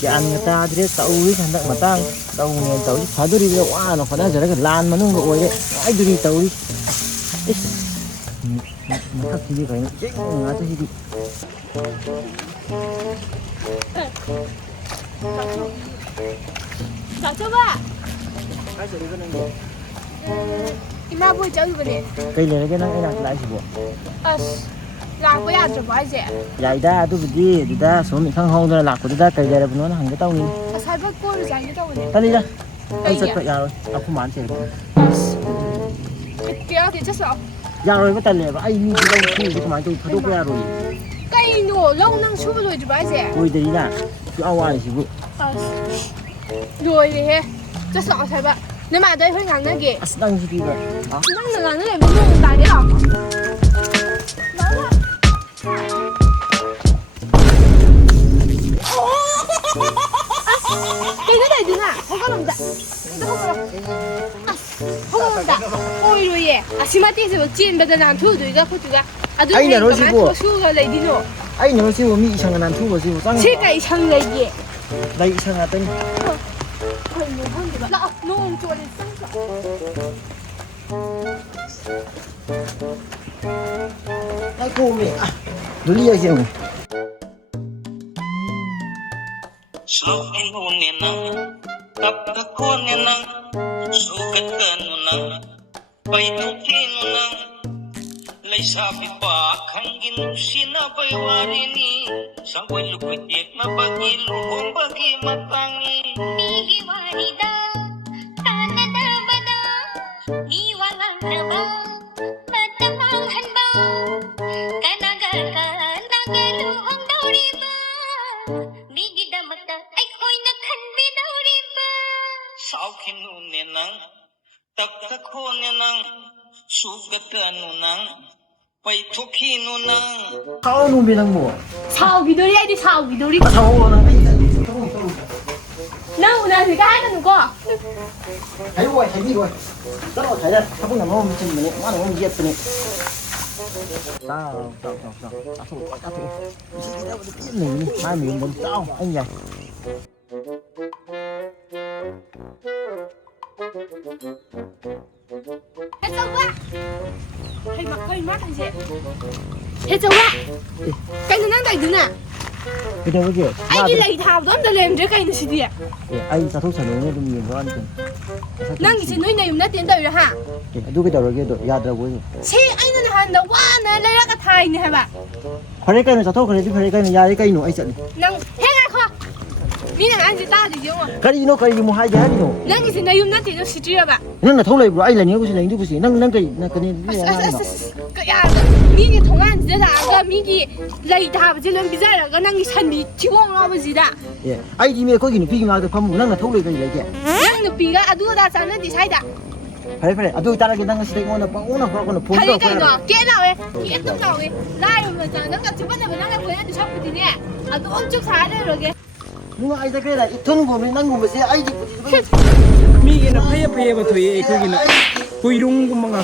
Gian người ta thì tàu với thằng đặng mà ta tàu này tàu phá đôi đi quá nó phải ra cái lan mà nó ngồi đấy ai đi tàu đi mà khắc gì vậy chết ngã cho đi Sao coba? cái gì cái này Ima boleh jauh balik. cây này cái nó lại gì bộ Lạc với ăn chụp ai dễ? vậy ta tôi bị đi ta số mình khăng hông ra lạc của ta cây này là nó hàng cái tàu này Sao bắt cô rồi cái đâu này? ta đi ra anh rất phải rồi aku không bán tiền Kia thì chắc sao? ra rồi có tiền này và anh đi đâu thì cái máy tôi phải đốt ra rồi Cây nổ lâu năng chụp rồi chụp ai dễ? ôi đấy là cứ ao ai gì bộ rồi thì chắc sao sao vậy? Nếu mà đây hơi ngắn nữa kì. đang gì đi vậy? Năng được ngắn nữa này mới dùng đại đấy à? Cái này đừng à, không có làm giả. Không có làm giả. Ôi rồi à, 심하게 해서 찐 배달 안 투도 이거 포트가. 아주 아니, 너 지금 수가 레디노. anh nói siêu mỹ sang ngàn thu vào siêu tăng 제가 이 상레기. đây sang ngàn tên 나 너무 좋아해 쌍쌍. đây cô mình à đối lý gì không Sukin hunenang, tapkakunenang, sukat kanunang, painukinunang, lay sabi pa kangin sinabaywarini, sangkoy lupitik na bagiluhong bagi matangi. Mihiwarida, tanadabada, niwalang naba, matamanghan ba, kanagakan, nagaluhong dauriba, bigidamata, ay ko'y nakhanbidawriba. Saukin hunenang, tapkakunenang, sukat kanunang, painukinunang. sao luôn bên đang mùa 사오기돌이 아이디 사오기돌이. sao nó 나오나 내가 하는 거. thấy rồi rất là thấy đây sao cũng nằm ôm chân mình nó nằm ôm giết này sao mình hai mình muốn sao anh nhỉ 해줘 봐. hơi mát anh chị. 해줘 봐. cái nó đang đầy đứng à? cái đâu cái gì anh đi lấy thảo đó để làm cái nó gì đi? anh sao thuốc sản lượng nó nhiều quá anh năng gì nói này nó tiến tới rồi hả? tôi cái đầu rồi cái đội ra đâu với xe anh nó hành đâu quá nè lấy ra cái thai này hả bạn? phải cái này sao thuốc cái này phải cái này ra cái cây nổ anh sợ năng hết à kho. mi năng anh chỉ ta thì giống à? cái gì nó cái gì mua hai giá đi nổ năng gì này nó tiến nó xịt rồi bạn? năng là thuốc này của anh là nhiều cái này cái gì năng cái này cái à mi cái thằng anh chỉ là cái mi cái lấy thảo chỉ làm bây giờ là cái năng cái thân bị chịu không lo cái gì đó? anh đi mấy cái gì nó phi mà được không năng là thuốc này cái gì đấy năng nó bị cái à đua ra sang nó đi sai đó. phải tôi ta là cái năng cái ngon là bao nó hoa con nó phun thấy cái nó kia nào ấy kia không nào ấy lại mà chẳng năng cái chụp bên này năng cái quên đi shop cái gì nè à tôi ôm chụp sai đây rồi kìa nhưng mà anh ta cái này ít thun của mình năng của mình sẽ anh đi mi cái nó phê mà thôi cái nó cùi rung cũng mà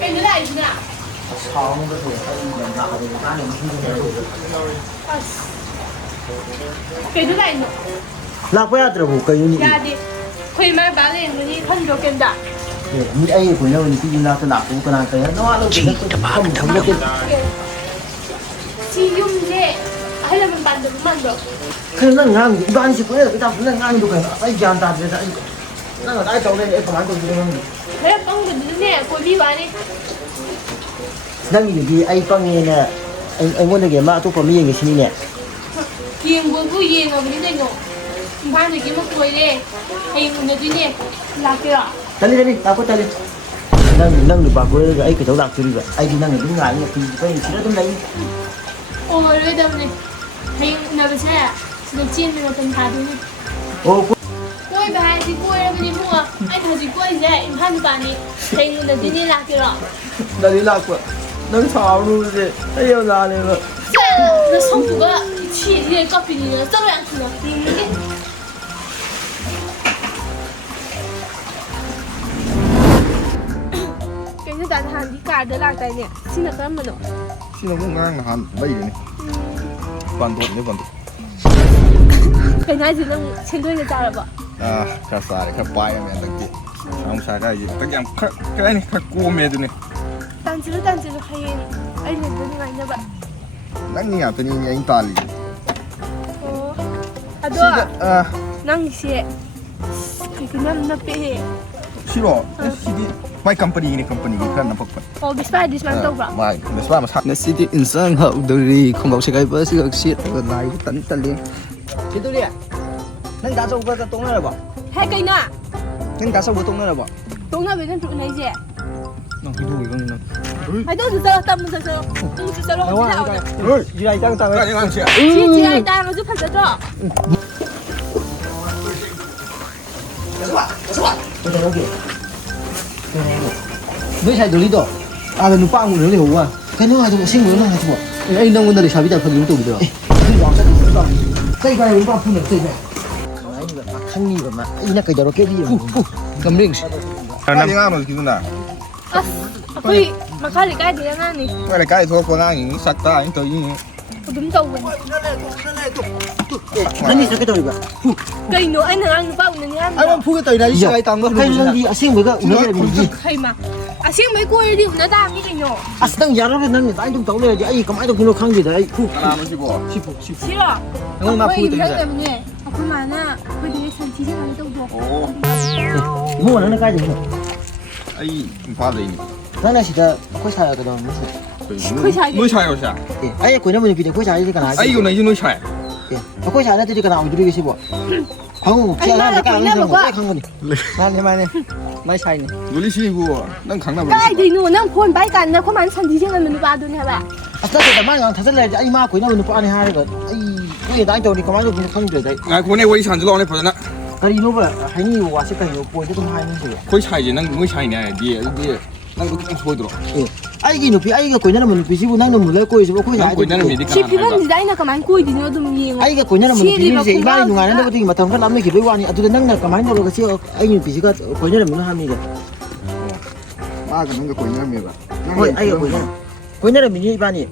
cái nữa là gì nào sao nó có thể anh làm nào để ta làm cái nữa là gì lạc với atra bộ cây như ya đi khơi mai bán lên cái gì thân đồ kiện đã như anh của nó thì lạc tôi lạc cũng còn cái nó lâu thì nó không được cái chỉ dùng thế hay là mình bán được khi nó ngang thì bán chỉ có là cái tao nó ngang được cái anh giàn ta thì anh nó là ai trâu đây em phải còn gì không thế là con cái đứa này cô đi bán đi năng gì anh con nghe nè anh muốn cái mà tôi có mấy cái gì nè yên bố yên ở bên đây ngủ bán được cái mất quầy đi hay người đi nè là kia đi tao có đi năng được bà cô ấy cái cháu lạc chưa đi vậy anh đi năng được đứng ngại thì cái gì đó đứng đấy ôi cái đâu này hay nào bây giờ được chiên mình cần thả thôi ô quay bài thì quay ra bên đi mua anh thằng gì quay dậy hắn bạn đi hay người đi đi lạc kia rồi là đi lạc của nó thảo luôn gì thấy yêu ra này mà nó xong rồi chỉ thì có bị nó rất là ăn nó card ꯂꯥꯛꯇꯥꯏꯅꯦ ꯁꯤꯅ ꯀꯔꯝꯕꯅꯣ Sino mo nga nahan bay ni. Bandot ni bandot. ꯀꯩꯅꯣ ꯍꯥꯏꯁꯤ ꯅꯪ ꯁꯦꯟꯗꯣꯏꯒ ꯆꯥꯔꯕ Ka sare ka pai me takti. Ang sare ay tak yam ka ni ka ko me du ni. ꯇꯥꯟꯁꯤꯜꯂꯨ ꯍꯌꯦꯡ ꯑꯩ ꯂꯩꯕ ꯅꯨꯡꯉꯥꯏꯅꯕ Nang ni ata ni ay tali. ꯑꯣ ꯑꯗꯣ ꯅꯪꯁꯦ ꯀꯩꯅꯣ ꯌꯥꯝ ꯅꯞꯄꯦꯍꯦ Siro, sidi mai company ni kan na pakpat. ꯑꯣ ꯕꯤꯁꯄꯥꯗꯤ ꯁꯨꯃꯥꯏꯅ ꯇꯧꯕ꯭ꯔꯥ Mai, beswa mas hak. ꯉꯁꯤꯗꯤ ꯏꯟꯁꯥꯡ ꯍꯥꯎꯗꯧꯔꯤ ꯈꯣꯡꯒ꯭ꯔꯥꯎ ꯁꯦꯒꯥꯏꯕꯁꯤꯒ ꯁꯦꯠꯂꯒ ꯂꯥꯏꯕ ꯇꯜꯂꯤ ꯁꯤꯗꯨꯂꯤ ꯅꯪ ꯗꯥ ꯆꯧꯕꯒ ꯇꯣꯡꯅꯔꯕꯣ ꯍꯦ ꯀꯩꯅꯣ ꯅꯪ ꯗꯥ ꯆꯧꯕ ꯇꯣꯡꯅꯔꯕꯣ ꯇꯣꯡꯅꯕ ꯅꯠꯇ꯭ꯔꯣ ꯎꯅꯩꯁꯦ ꯅꯪ ꯀꯩꯗꯧꯒꯦ ꯈꯪꯗꯦ ꯅꯪ ꯍꯥꯏꯗꯣꯛꯁꯨ ꯆꯠꯂꯣ ꯇꯝꯃꯨ ꯆꯠꯂꯣ ꯇꯨꯡꯁꯨ ꯆꯠꯂꯣ ꯍꯧꯖꯤꯛ ꯂꯥꯛꯑꯣ ꯍꯣꯏ ꯖꯤꯔꯥꯏ ꯇang tang Ka ni ang sia. ꯁꯤ ꯆꯤꯔꯥꯏ ꯇꯥꯡꯉꯁꯨ ꯐꯖꯗ꯭ꯔꯣ 그러게. 너 잘 놀리도. 아, 나 누빠 안 놀려 와. 그냥 가지고 신고 는 가지고. 이 놈들이 샤비다 거기 또 그래. 이 왕자 또. 저기가 우리가 푸는 저기. 아이가 막한이가 막 이나 그 저렇게 비. 깜링시 Ka ni nga no kidu na. ꯑꯁ ꯑꯩꯈꯣꯏ ꯃꯈꯥ ꯂꯩꯀꯥꯏꯗꯤ ꯑꯉꯥꯡꯅꯤ Ka le kai tho ko nga ni sakta ni to yin. ꯑꯗꯨꯝ ꯇꯧꯕꯅꯤ 아니 저렇게 또 이거. ꯀꯩꯅꯣ ꯑꯩꯅ ꯉꯔꯥꯡ ꯅꯨꯄꯥ ꯎꯅꯅꯤ ꯑꯩ ꯍꯥꯏꯕꯗꯣ ꯐꯨꯒꯦ ꯇꯧꯔꯤꯅ ꯑꯩ ꯁꯦꯒꯥꯏ ꯇꯥꯡꯕ ꯅꯪꯗꯤ ꯑꯁꯦꯡꯕꯒ ꯎꯅꯔꯕꯅꯤ. ꯍꯩꯃ ꯑꯁꯦꯡꯕꯩ ꯀꯣꯏꯔꯗꯤ ꯎꯅ ꯇꯥꯕꯅꯤ ꯀꯩꯅꯣ ꯑꯁ ꯅꯪ ꯌꯥꯔꯣꯏ ꯅꯪ ꯑꯗꯨꯃꯥꯏꯅ ꯑꯗꯨꯝ ꯇꯧ ꯂꯩꯔꯗꯤ ꯑꯩ ꯀꯃꯥꯏꯅ ꯇꯧꯗꯣꯏꯅꯣ ꯈꯪꯗꯦꯗ ꯑꯩ Kana mo sibo. ꯁꯤꯔꯣ ꯅꯪ ꯃꯥ ꯑꯩꯈꯣꯏ ꯐꯨꯒꯦ ꯇꯧꯔꯤꯁꯦ ꯅꯪꯅꯕꯅꯦ ꯑꯩꯈꯣꯏ ꯃꯥꯅ ꯑꯩꯈꯣꯏꯗꯤ ꯁꯟꯊꯤ ꯁꯟꯊꯤ ꯇꯧꯗꯣ Oh, 이모 너는 까지고. ai imphal dei ni. 너는 시다 코이 사야거든. ꯑꯩꯈꯣꯏ ꯁꯥꯏꯒꯤ Noi sai o sia. 예. 아예 고냐면 비데 코이 사야지 kana. Ai yo na yu noi sai. 예. 코이 사야 되지 kana 어디 비게 시보. 방우 아니, 나랑 피하는 고냐면 거 봐. 한 거니. 마네 마이 샤이니 Duli si bu. Nang khang na ba. ꯀꯥꯏꯗꯩꯅꯣ ꯅꯪ ꯐꯣꯟ ꯄꯥꯏ ꯀꯥꯟꯗ ꯑꯩꯈꯣꯏ ꯃꯥꯅ ꯁꯟꯊꯤ ꯁꯦꯡꯍꯟꯕ ꯅꯨꯄꯥꯗꯨꯅꯦ ꯍꯥꯏꯕ 아까 그 말이 다섯 날 아이 마 고냐면 누빠네 하는 거. 아이 그게 나한테 우리 그만 좀 하는데. Ngai ko ne wai san zlo ne phajana. 아니 이노바 하니 와서 그 보이도 좀 하는 거. Khoi sai je nang moi sai ne di nang ko kin soi dro. 예. 아이기 누피 아이가 고냐면 누피시고 나는 몰라 꼬이시고 코이 Nang ko na mi di 시 kana. 피곤지다 아이나 가만히 꼬이디뇨 좀 이해가 아이가 고냐면 누피시 이만이 누가는 것도 맞다. 그럼 남의 기분 와니 아두도 낭나 가만히 놀고 가시 아이 누피시가 고냐면 하미가. Ma ka nang ko ina me ba. ꯍꯣꯏ ꯑꯩꯒ ꯀꯣꯏꯅꯔꯝꯃꯤꯅꯤ ꯏꯕꯥꯅꯤ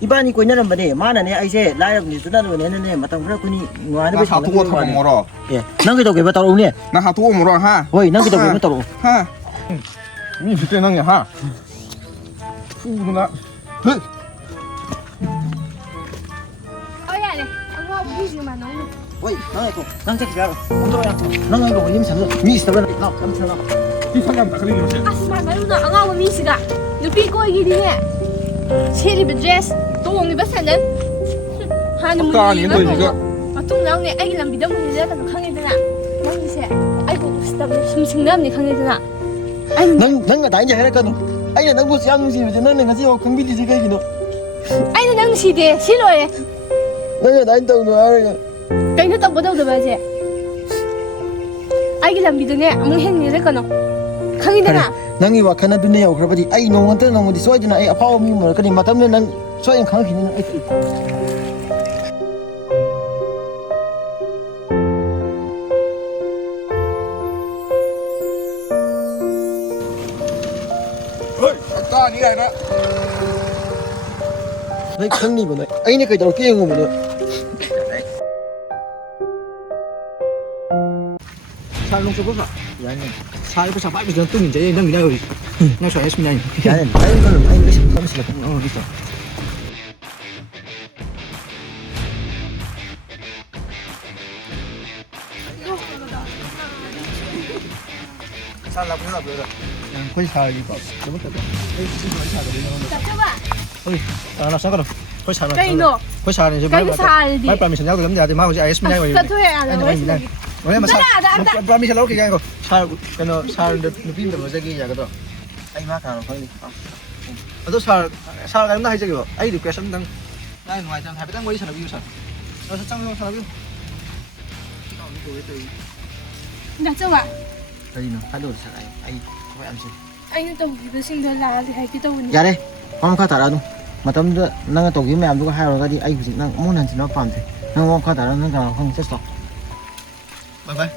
ꯏꯕꯥꯅꯤ ꯀꯣꯏꯅꯔꯝꯕꯅꯦ ꯃꯥꯅꯅꯦ ꯑꯩꯁꯦ ꯂꯥꯏꯔꯕꯅꯤ ꯇꯨꯅꯔꯕꯅꯦꯅꯅꯦ ꯃꯇꯝ ꯈꯔ ꯀꯨꯏꯅꯤ ꯅꯨꯡꯉꯥꯏꯅꯕ Ha tu ko thong mo ro. ꯅꯪ ꯀꯩꯗꯧꯒꯦꯕ ꯇꯧꯔꯛꯎꯅꯦ Na ha tu mo ro ha. ꯍꯣꯏ ꯅꯪ ꯀꯩꯗꯧꯒꯦꯕ ꯇꯧꯔꯛꯎ Ha. Mi fi te nang ya ha. Fu na. Hey. 어 야래 어머 비지만 너무 ꯍꯣꯏ ꯅꯪ ꯑꯩꯀꯣ ꯅꯪ ꯆꯠꯈꯤꯕ ꯌꯥꯔꯣ ꯀꯨꯝꯊꯣꯔꯛꯑꯣ ꯅꯪ ꯑꯩꯒ ꯋꯥꯔꯤ ꯑꯃ ꯁꯥꯟꯅ ꯃꯤ ꯏꯁꯇꯕ ꯂꯥꯛ ꯀꯝꯊꯣꯔꯛꯑꯣ Ti sang yam ta khali ni se. 아스마 말로나 ang아와 미시가 누피 꼬이기디네 세리브 드레스 똥이버 샌들 하는 Ka ni 문이 doi ga. 마tung 나오네 아기 람비다 문이라다 강해드나 너희세 아이고 스탑 숨승남니 강해드나 넌가 나 이제 해랄까노 아이가 난 보스 양무시면서 너는 같이 공비리지 가기노 아이는 양 시대 싫어해 너가 나 인다고 너 알아 그냥 또 못하고 봐야지 아기 람비드네 아무 행위를 거노 강해드나 ꯅꯪꯒꯤ ꯋꯥꯈꯜ ꯑꯗꯨꯅ ꯌꯧꯈ꯭ꯔꯕꯗꯤ ꯑꯩ ꯅꯣꯡꯃꯇ ꯅꯣꯡꯃꯗꯤ ꯁꯣꯏꯗꯅ ꯑꯩ ꯑꯐꯥꯎꯕ ꯃꯤ ꯑꯣꯏꯔꯛꯀꯅꯤ ꯃꯇꯝꯗꯨ ꯅꯪ ꯁꯣꯏꯗꯅ ꯈꯪꯉꯛꯈꯤꯅꯤ ꯅꯪ Hey, ta ni lai na. ꯅꯣꯏ ꯈꯪꯅꯤꯕ ꯅꯣꯏ ꯑꯩꯅ ꯀꯩꯗꯧꯔꯛꯀꯦ ꯌꯦꯡꯉꯨꯕ ꯅꯣꯏ 살 농수보가 야니 살 부사 빨리 좀 뜨면 이제 난 그냥 우리 나 좋아했습니다 야는 아이는 거는 아이는 것이 하면서 있어 살 나쁘나 보여라 거의 살 이거 너무 딱 잡숴봐 나 사가라 거의 살 그이노 거의 살은 이제 그이 살디 말 밤이 저녁 넘냐 돼 마고 이제 아이스면 아싸 토해 안 해. 원래 막 나다. 밤이 잘 나오게 가고 살 그no 살 누비인데 뭐 저기 야거든 아이 마 가는 거니 아도 살 가면 나 저기 아이 리퀘스트 당 나이 ngoài 장 hai tăng quay sản phẩm sản nó sẽ tăng sản phẩm 잡숴봐 그리노 하도 살 아이 거의 안 써. 아이는 또 이것인들 나한테 하기도 오네 야래 맘카 달아도 마담도 나가 도기 매암도 하러가디 아이 그지 난 뭐는 지나 밤새 난 맘카 달아는 거 항 됐어 bye bye